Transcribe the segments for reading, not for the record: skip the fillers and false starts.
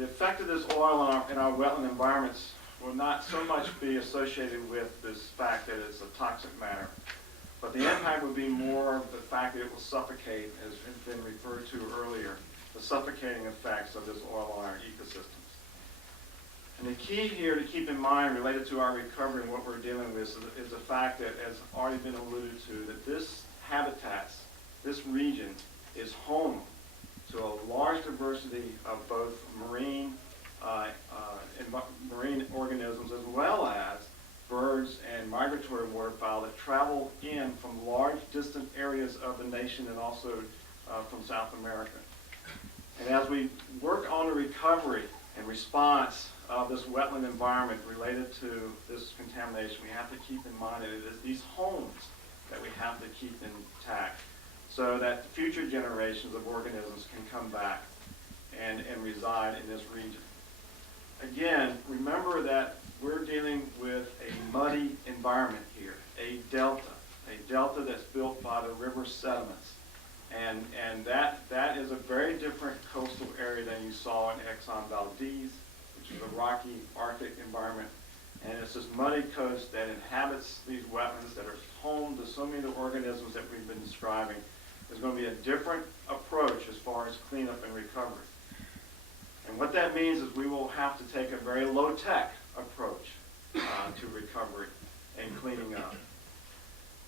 the effect of this oil in our wetland environments will not so much be associated with this fact that it's a toxic matter, but the impact would be more of the fact that it will suffocate, as has been referred to earlier, the suffocating effects of this oil on our ecosystems. And the key here to keep in mind related to our recovery and what we're dealing with is the fact that, as already been alluded to, that this habitats, this region, is home to a large diversity of both marine organisms as well as birds and migratory waterfowl that travel in from large distant areas of the nation and also from South America. And as we work on the recovery and response of this wetland environment related to this contamination, we have to keep in mind that it is these homes that we have to keep intact so that future generations of organisms can come back and reside in this region. Again, remember that we're dealing with a muddy environment here, a delta that's built by the river sediments. And that is a very different coastal area than you saw in Exxon Valdez, which is a rocky Arctic environment. And it's this muddy coast that inhabits these wetlands that are home to so many of the organisms that we've been describing. There's going to be a different approach as far as cleanup and recovery. And what that means is we will have to take a very low-tech approach to recovery and cleaning up.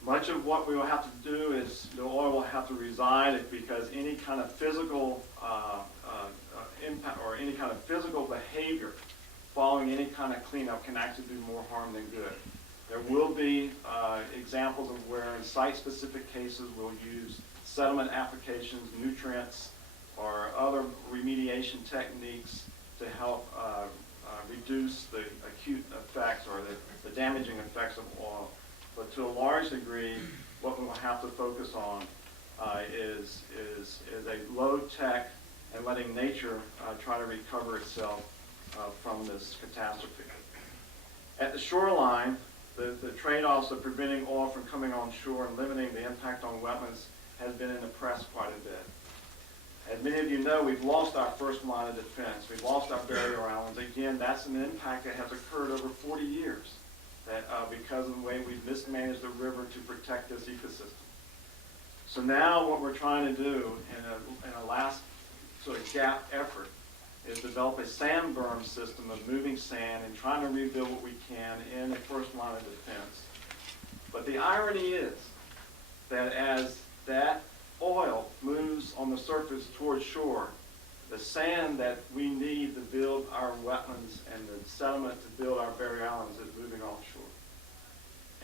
Much of what we will have to do is the oil will have to reside because any kind of physical impact or any kind of physical behavior following any kind of cleanup can actually do more harm than good. There will be examples of where in site-specific cases we'll use sediment applications, nutrients, or other remediation techniques to help reduce the acute effects or the damaging effects of oil. But to a large degree, what we will have to focus on is a low-tech and letting nature try to recover itself from this catastrophe. At the shoreline, the trade-offs of preventing oil from coming on shore and limiting the impact on wetlands has been in the press quite a bit. As many of you know, we've lost our first line of defense. We've lost our barrier islands. Again, that's an impact that has occurred over 40 years that, because of the way we've mismanaged the river to protect this ecosystem. So now what we're trying to do in a last sort of gap effort is develop a sand berm system of moving sand and trying to rebuild what we can in the first line of defense. But the irony is that as that oil moves on the surface towards shore, the sand that we need to build our wetlands and the sediment to build our barrier islands is moving offshore.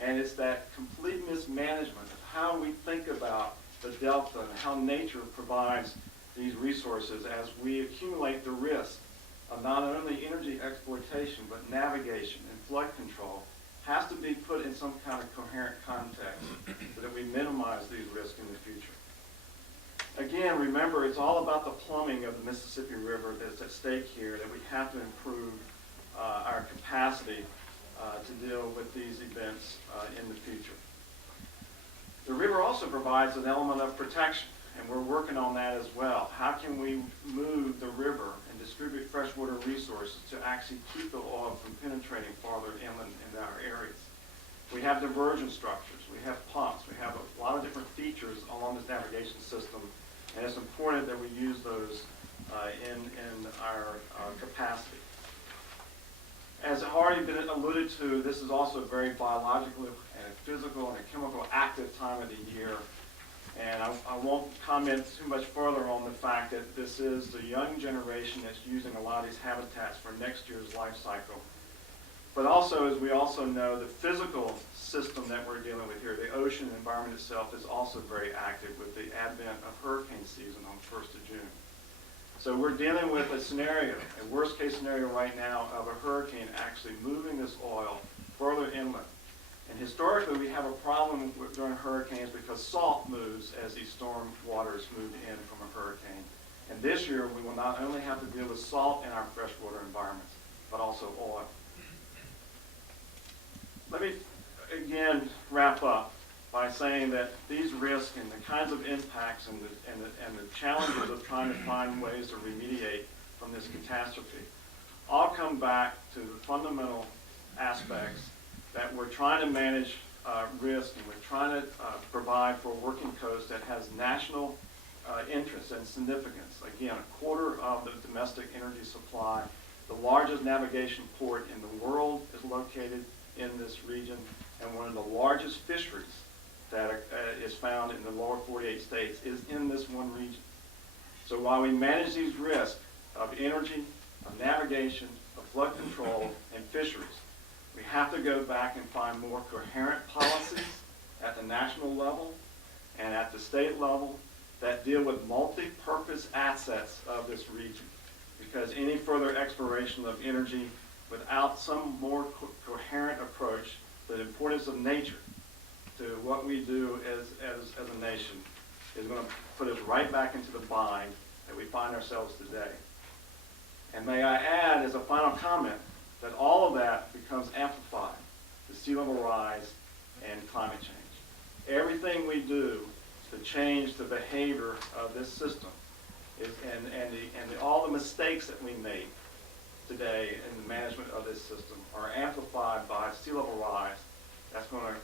And it's that complete mismanagement of how we think about the delta and how nature provides these resources as we accumulate the risk of not only energy exploitation but navigation and flood control has to be put in some kind of coherent context so that we minimize these risks in the future. Again, remember, it's all about the plumbing of the Mississippi River that's at stake here, that we have to improve our capacity to deal with these events in the future. The river also provides an element of protection, and we're working on that as well. How can we move the river and distribute freshwater resources to actually keep the oil from penetrating farther inland into our areas? We have diversion structures, we have pumps, we have a lot of different features along this navigation system, and it's important that we use those in our capacity. As already been alluded to, this is also a very biological and a physical and a chemical active time of the year. And I won't comment too much further on the fact that this is the young generation that's using a lot of these habitats for next year's life cycle. But also, as we also know, the physical system that we're dealing with here, the ocean environment itself, is also very active with the advent of hurricane season on the 1st of June. So we're dealing with a scenario, a worst case scenario right now, of a hurricane actually moving this oil further inland. And historically, we have a problem during hurricanes because salt moves as these storm waters move in from a hurricane. And this year, we will not only have to deal with salt in our freshwater environments, but also oil. Let me, again, wrap up by saying that these risks and the kinds of impacts and the challenges of trying to find ways to remediate from this catastrophe all come back to the fundamental aspects that we're trying to manage risk, and we're trying to provide for a working coast that has national interest and significance. Again, a quarter of the domestic energy supply. The largest navigation port in the world is located in this region, and one of the largest fisheries that is found in the lower 48 states is in this one region. So while we manage these risks of energy, of navigation, of flood control, and fisheries, we have to go back and find more coherent policies at the national level and at the state level that deal with multi-purpose assets of this region. Because any further exploration of energy without some more coherent approach to the importance of nature, to what we do as a nation, is going to put us right back into the bind that we find ourselves today. And may I add, as a final comment, that all of that becomes amplified to sea level rise and climate change. Everything we do to change the behavior of this system all the mistakes that we make today in the management of this system are amplified by sea level rise. That's going to